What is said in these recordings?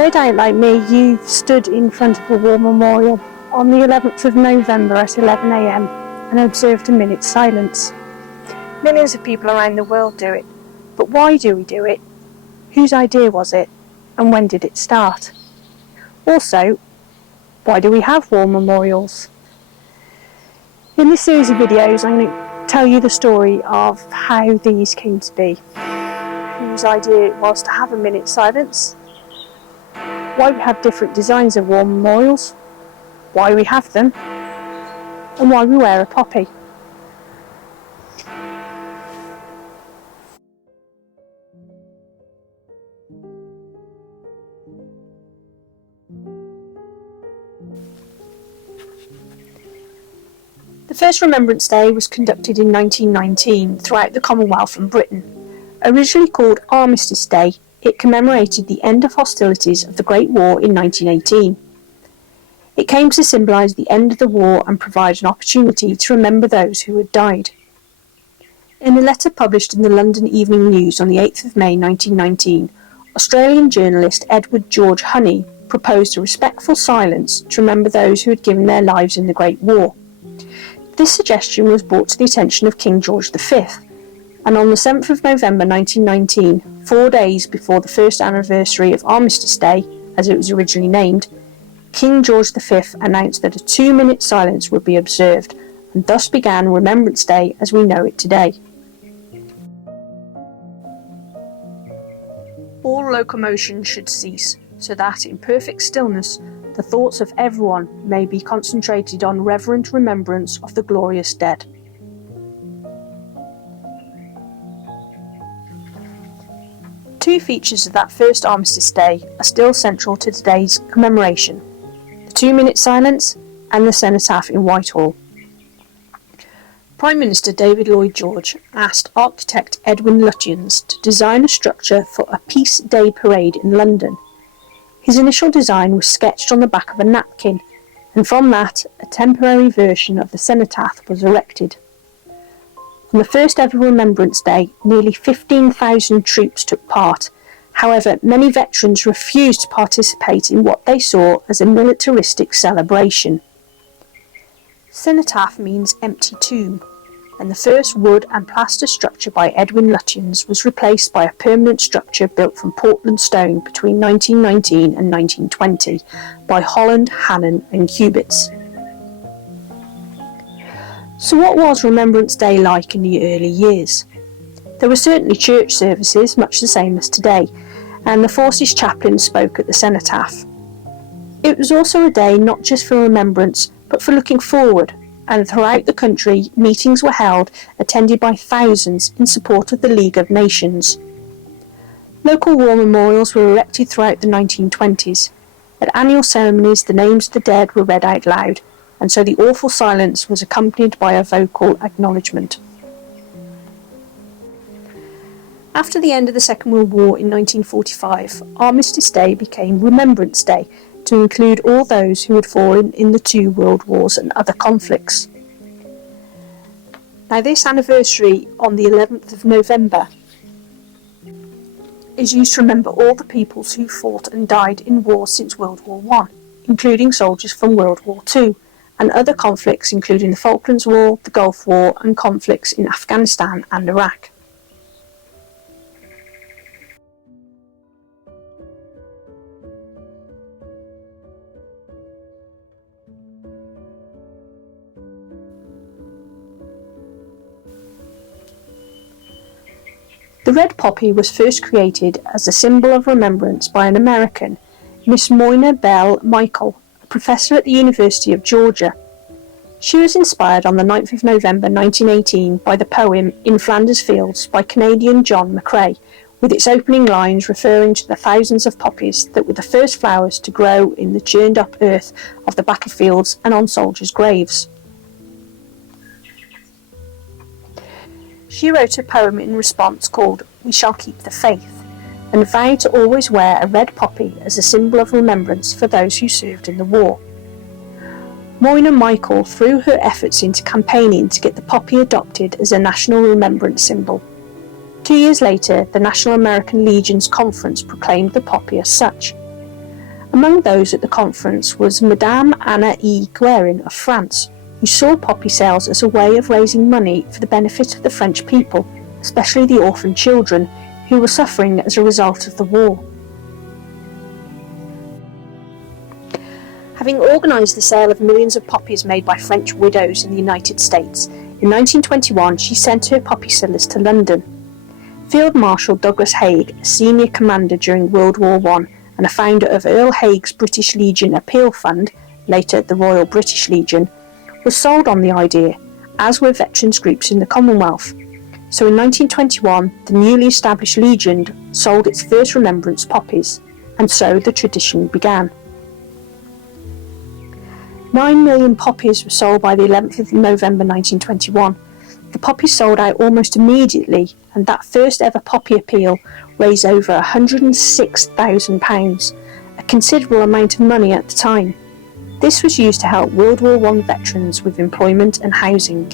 No doubt, like me, you've stood in front of a war memorial on the 11th of November at 11 a.m. and observed a minute's silence. Millions of people around the world do it, but why do we do it? Whose idea was it? And when did it start? Also, why do we have war memorials? In this series of videos, I'm going to tell you the story of how these came to be, whose idea it was to have a minute's silence, why we have different designs of war memorials, why we have them, and why we wear a poppy. The first Remembrance Day was conducted in 1919 throughout the Commonwealth and Britain. Originally called Armistice Day, it commemorated the end of hostilities of the Great War in 1918. It came to symbolise the end of the war and provide an opportunity to remember those who had died. In a letter published in the London Evening News on the 8th of May 1919, Australian journalist Edward George Honey proposed a respectful silence to remember those who had given their lives in the Great War. This suggestion was brought to the attention of King George V, and on the 7th of November 1919, 4 days before the first anniversary of Armistice Day, as it was originally named, King George V announced that a 2-minute silence would be observed, and thus began Remembrance Day as we know it today. All locomotion should cease, so that in perfect stillness the thoughts of everyone may be concentrated on reverent remembrance of the glorious dead. Two features of that first Armistice Day are still central to today's commemoration: the 2-minute silence and the cenotaph in Whitehall. Prime Minister David Lloyd George asked architect Edwin Lutyens to design a structure for a Peace Day parade in London. His initial design was sketched on the back of a napkin, and from that a temporary version of the cenotaph was erected. On the first ever Remembrance Day, nearly 15,000 troops took part. However, many veterans refused to participate in what they saw as a militaristic celebration. Cenotaph means empty tomb, and the first wood and plaster structure by Edwin Lutyens was replaced by a permanent structure built from Portland stone between 1919 and 1920 by Holland, Hannon and Cubits. So what was Remembrance Day like in the early years? There were certainly church services, much the same as today, and the Forces chaplain spoke at the cenotaph. It was also a day not just for remembrance, but for looking forward, and throughout the country meetings were held, attended by thousands in support of the League of Nations. Local war memorials were erected throughout the 1920s. At annual ceremonies the names of the dead were read out loud, and so the awful silence was accompanied by a vocal acknowledgement. After the end of the Second World War in 1945, Armistice Day became Remembrance Day, to include all those who had fallen in the 2 world wars and other conflicts. Now, this anniversary on the 11th of November is used to remember all the peoples who fought and died in wars since World War I, including soldiers from World War II, and other conflicts including the Falklands War, the Gulf War, and conflicts in Afghanistan and Iraq. The red poppy was first created as a symbol of remembrance by an American, Miss Moyna Bell Michael, a professor at the University of Georgia. She was inspired on the 9th of November 1918 by the poem In Flanders Fields by Canadian John McCrae, with its opening lines referring to the thousands of poppies that were the first flowers to grow in the churned up earth of the battlefields and on soldiers' graves. She wrote a poem in response called We Shall Keep the Faith, and vowed to always wear a red poppy as a symbol of remembrance for those who served in the war. Moyna Michael threw her efforts into campaigning to get the poppy adopted as a national remembrance symbol. 2 years later, the National American Legion's conference proclaimed the poppy as such. Among those at the conference was Madame Anna E. Guerin of France, who saw poppy sales as a way of raising money for the benefit of the French people, especially the orphan children, who were suffering as a result of the war. Having organised the sale of millions of poppies made by French widows in the United States, in 1921 she sent her poppy sellers to London. Field Marshal Douglas Haig, a senior commander during World War I and a founder of Earl Haig's British Legion Appeal Fund, later the Royal British Legion, was sold on the idea, as were veterans groups in the Commonwealth. So in 1921, the newly established Legion sold its first Remembrance poppies, and so the tradition began. 9 million poppies were sold by the 11th of November 1921. The poppies sold out almost immediately, and that first ever poppy appeal raised over £106,000, a considerable amount of money at the time. This was used to help World War I veterans with employment and housing.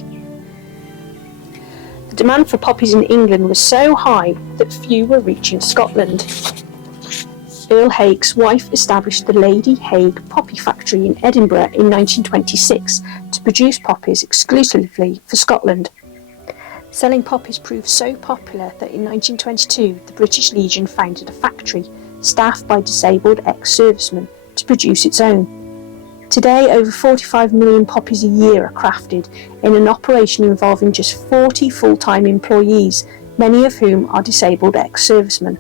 The demand for poppies in England was so high that few were reaching Scotland. Earl Haig's wife established the Lady Haig Poppy Factory in Edinburgh in 1926 to produce poppies exclusively for Scotland. Selling poppies proved so popular that in 1922 the British Legion founded a factory, staffed by disabled ex-servicemen, to produce its own. Today, over 45 million poppies a year are crafted in an operation involving just 40 full-time employees, many of whom are disabled ex-servicemen.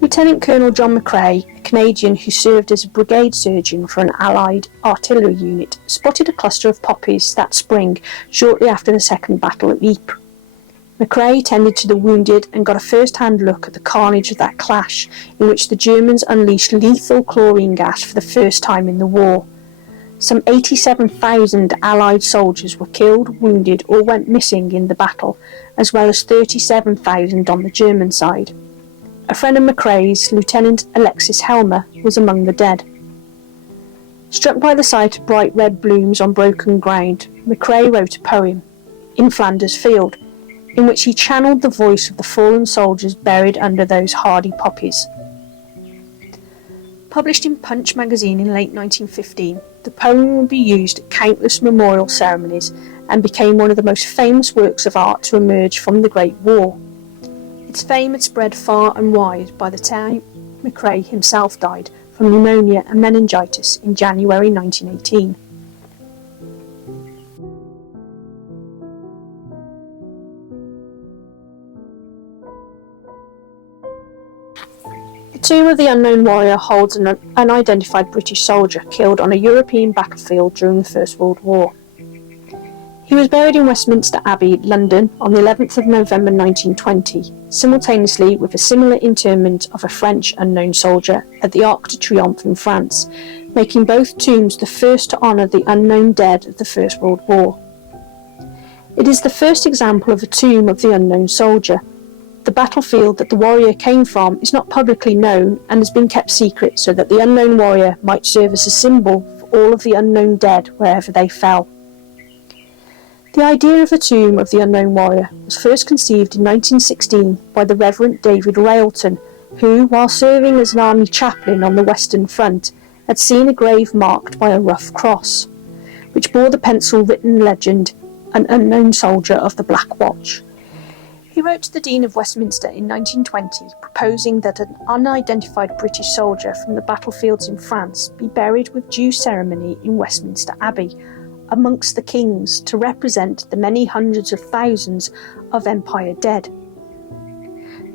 Lieutenant Colonel John McCrae, a Canadian who served as a brigade surgeon for an Allied artillery unit, spotted a cluster of poppies that spring shortly after the Second Battle of Ypres. McCrae tended to the wounded and got a first-hand look at the carnage of that clash, in which the Germans unleashed lethal chlorine gas for the first time in the war. Some 87,000 Allied soldiers were killed, wounded or went missing in the battle, as well as 37,000 on the German side. A friend of McCrae's, Lieutenant Alexis Helmer, was among the dead. Struck by the sight of bright red blooms on broken ground, McCrae wrote a poem, In Flanders Field, in which he channeled the voice of the fallen soldiers buried under those hardy poppies. Published in Punch magazine in late 1915, the poem would be used at countless memorial ceremonies and became one of the most famous works of art to emerge from the Great War. Its fame had spread far and wide by the time McCrae himself died from pneumonia and meningitis in January 1918. The tomb of the unknown warrior holds an unidentified British soldier killed on a European battlefield during the First World War. He was buried in Westminster Abbey, London, on the 11th of November 1920, simultaneously with a similar interment of a French unknown soldier at the Arc de Triomphe in France, making both tombs the first to honour the unknown dead of the First World War. It is the first example of a tomb of the unknown soldier. The battlefield that the warrior came from is not publicly known and has been kept secret so that the unknown warrior might serve as a symbol for all of the unknown dead wherever they fell. The idea of a tomb of the unknown warrior was first conceived in 1916 by the Reverend David Railton, who, while serving as an army chaplain on the Western Front, had seen a grave marked by a rough cross, which bore the pencil-written legend, An Unknown Soldier of the Black Watch. He wrote to the Dean of Westminster in 1920, proposing that an unidentified British soldier from the battlefields in France be buried with due ceremony in Westminster Abbey, amongst the kings, to represent the many hundreds of thousands of Empire dead.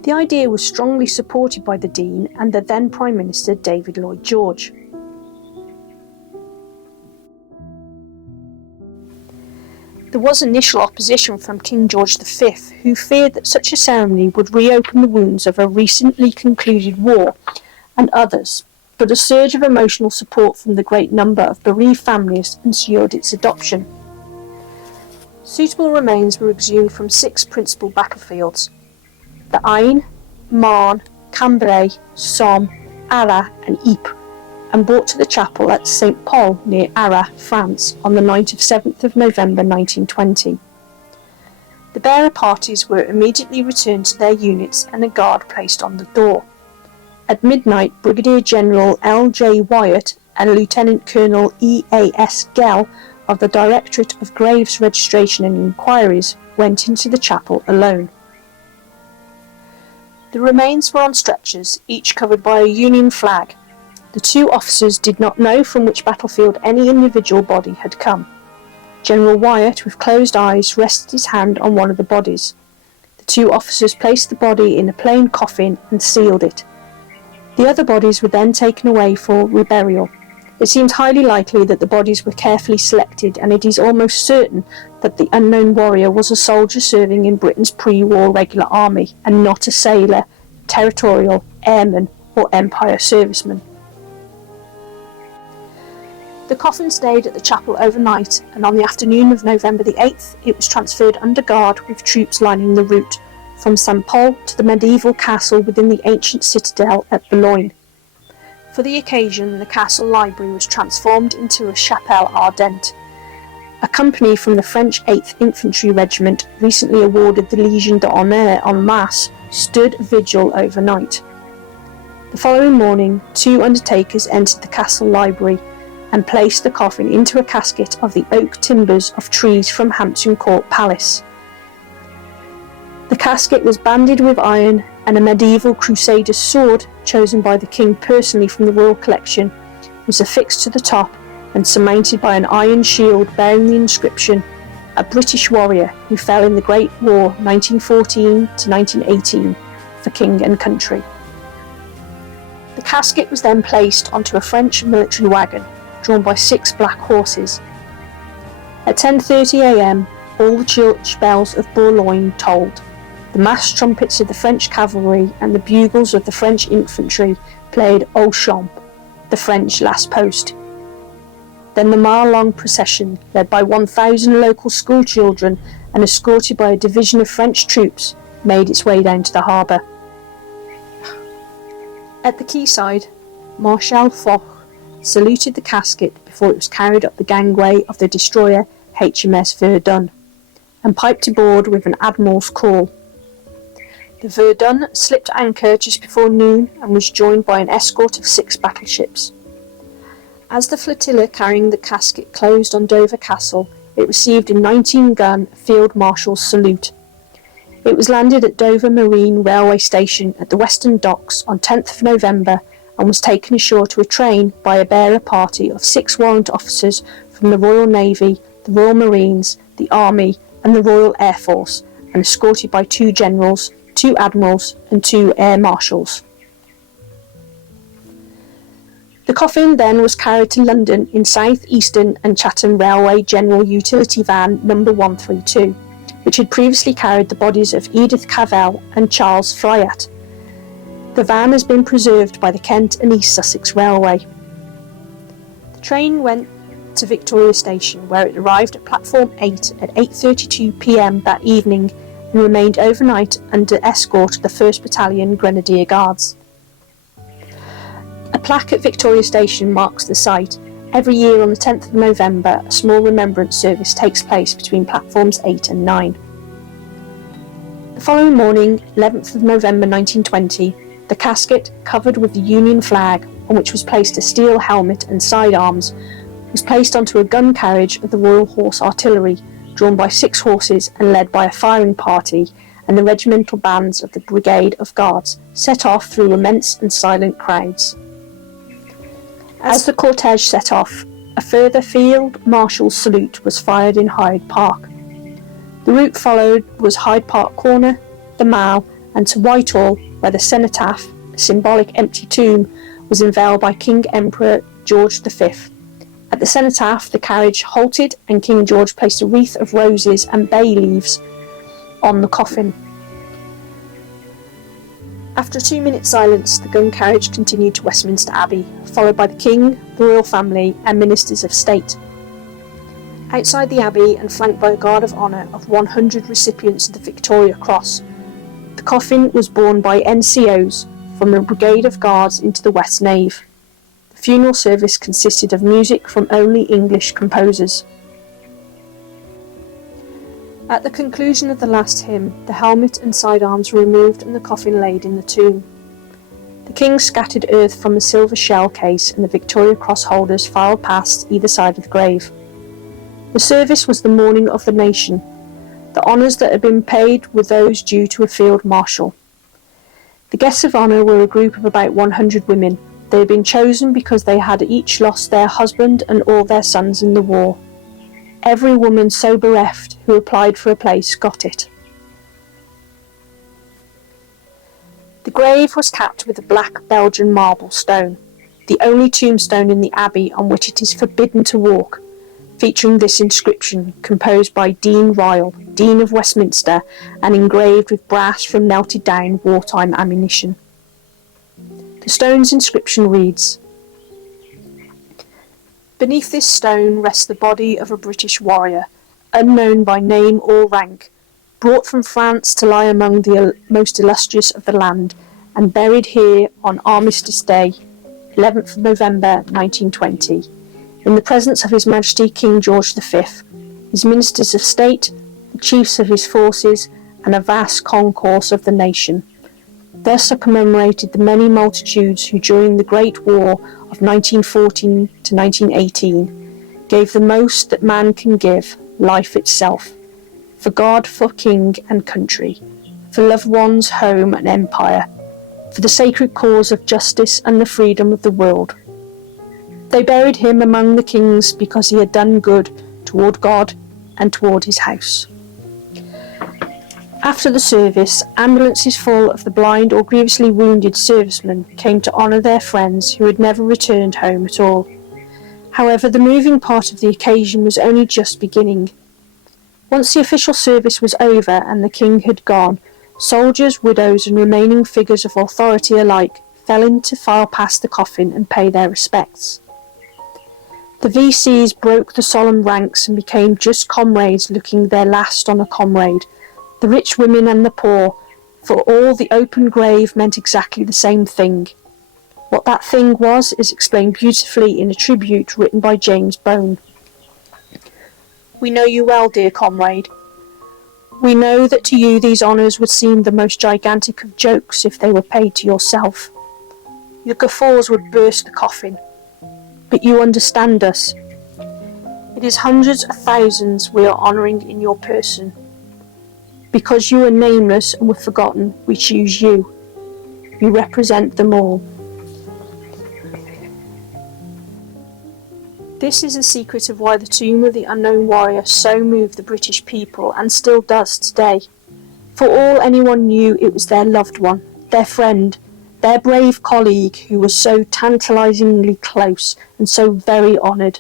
The idea was strongly supported by the Dean and the then Prime Minister David Lloyd George. There was initial opposition from King George V, who feared that such a ceremony would reopen the wounds of a recently concluded war and others, but a surge of emotional support from the great number of bereaved families ensured its adoption. Suitable remains were exhumed from 6 principal battlefields: the Aisne, Marne, Cambrai, Somme, Arras and Ypres, and brought to the chapel at St. Paul near Arras, France, on the night of 7th of November 1920. The bearer parties were immediately returned to their units and a guard placed on the door. At midnight, Brigadier General L.J. Wyatt and Lieutenant Colonel E.A.S. Gell of the Directorate of Graves Registration and Inquiries went into the chapel alone. The remains were on stretchers, each covered by a Union flag. The two officers did not know from which battlefield any individual body had come. General Wyatt, with closed eyes, rested his hand on one of the bodies. The two officers placed the body in a plain coffin and sealed it. The other bodies were then taken away for reburial. It seems highly likely that the bodies were carefully selected, and it is almost certain that the unknown warrior was a soldier serving in Britain's pre-war regular army, and not a sailor, territorial, airman, or Empire serviceman. The coffin stayed at the chapel overnight, and on the afternoon of November the 8th, it was transferred under guard with troops lining the route from St. Paul to the medieval castle within the ancient citadel at Boulogne. For the occasion, the castle library was transformed into a chapelle ardente. A company from the French 8th Infantry Regiment, recently awarded the Légion d'Honneur en masse, stood vigil overnight. The following morning, two undertakers entered the castle library and placed the coffin into a casket of the oak timbers of trees from Hampton Court Palace. The casket was banded with iron, and a medieval crusader's sword, chosen by the king personally from the royal collection, was affixed to the top and surmounted by an iron shield bearing the inscription, "A British warrior who fell in the Great War 1914 to 1918 for king and country." The casket was then placed onto a French military wagon, drawn by 6 black horses. At 10:30 a.m, all the church bells of Boulogne tolled. The mass trumpets of the French cavalry and the bugles of the French infantry played Au Champ, the French last post. Then the mile-long procession, led by 1,000 local school children and escorted by a division of French troops, made its way down to the harbour. At the quayside, Marshal Foch saluted the casket before it was carried up the gangway of the destroyer HMS Verdun, and piped aboard with an admiral's call. The Verdun slipped anchor just before noon and was joined by an escort of 6 battleships. As the flotilla carrying the casket closed on Dover Castle, it received a 19-gun Field Marshal's salute. It was landed at Dover Marine Railway Station at the Western Docks on 10th of November and was taken ashore to a train by a bearer party of 6 warrant officers from the Royal Navy, the Royal Marines, the Army and the Royal Air Force, and escorted by 2 generals, 2 admirals and 2 air marshals. The coffin then was carried to London in South Eastern and Chatham Railway General Utility Van No. 132, which had previously carried the bodies of Edith Cavell and Charles Fryatt. The van has been preserved by the Kent and East Sussex Railway. The train went to Victoria Station, where it arrived at platform 8 at 8:32 p.m. that evening and remained overnight under escort of the 1st Battalion Grenadier Guards. A plaque at Victoria Station marks the site. Every year on the 10th of November, a small remembrance service takes place between platforms 8 and 9. The following morning, 11th of November 1920, the casket, covered with the Union flag, on which was placed a steel helmet and sidearms, was placed onto a gun carriage of the Royal Horse Artillery, drawn by 6 horses and led by a firing party, and the regimental bands of the Brigade of Guards set off through immense and silent crowds. As the cortege set off, a further Field Marshal's salute was fired in Hyde Park. The route followed was Hyde Park Corner, the Mall, and to Whitehall, where the cenotaph, a symbolic empty tomb, was unveiled by King Emperor George V. At the cenotaph, the carriage halted and King George placed a wreath of roses and bay leaves on the coffin. After a 2-minute silence, the gun carriage continued to Westminster Abbey, followed by the King, the royal family and ministers of state. Outside the Abbey and flanked by a guard of honour of 100 recipients of the Victoria Cross, the coffin was borne by NCOs from the Brigade of Guards into the West Nave. The funeral service consisted of music from only English composers. At the conclusion of the last hymn, the helmet and sidearms were removed and the coffin laid in the tomb. The king scattered earth from a silver shell case and the Victoria Cross holders filed past either side of the grave. The service was the mourning of the nation. The honours that had been paid were those due to a field marshal. The guests of honour were a group of about 100 women. They had been chosen because they had each lost their husband and all their sons in the war. Every woman so bereft who applied for a place got it. The grave was capped with a black Belgian marble stone, the only tombstone in the abbey on which it is forbidden to walk, featuring this inscription, composed by Dean Ryle, Dean of Westminster, and engraved with brass from melted down wartime ammunition. The stone's inscription reads, "Beneath this stone rests the body of a British warrior, unknown by name or rank, brought from France to lie among the most illustrious of the land, and buried here on Armistice Day, 11th of November 1920, in the presence of His Majesty King George V, his ministers of state, the chiefs of his forces, and a vast concourse of the nation. Thus are commemorated the many multitudes who during the Great War of 1914 to 1918 gave the most that man can give, life itself, for God, for king and country, for loved ones, home and empire, for the sacred cause of justice and the freedom of the world. They buried him among the kings because he had done good toward God and toward his house." After the service, ambulances full of the blind or grievously wounded servicemen came to honour their friends who had never returned home at all. However, the moving part of the occasion was only just beginning. Once the official service was over and the king had gone, soldiers, widows and remaining figures of authority alike fell in to file past the coffin and pay their respects. The VCs broke the solemn ranks and became just comrades looking their last on a comrade, the rich women and the poor, for all the open grave meant exactly the same thing. What that thing was is explained beautifully in a tribute written by James Bone. "We know you well, dear comrade. We know that to you these honours would seem the most gigantic of jokes if they were paid to yourself. Your guffaws would burst the coffin. But you understand us. It is hundreds of thousands we are honouring in your person. Because you are nameless and were forgotten, we choose you. You represent them all." This is the secret of why the tomb of the unknown warrior so moved the British people and still does today. For all anyone knew, it was their loved one, their friend, their brave colleague who was so tantalisingly close and so very honoured.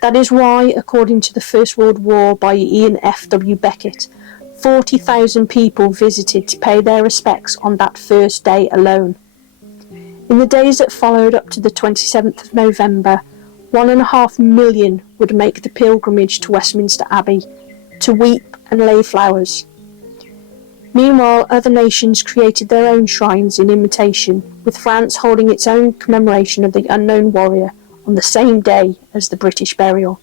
That is why, according to the First World War by Ian F.W. Beckett, 40,000 people visited to pay their respects on that first day alone. In the days that followed up to the 27th of November, 1.5 million would make the pilgrimage to Westminster Abbey to weep and lay flowers. Meanwhile, other nations created their own shrines in imitation, with France holding its own commemoration of the unknown warrior on the same day as the British burial.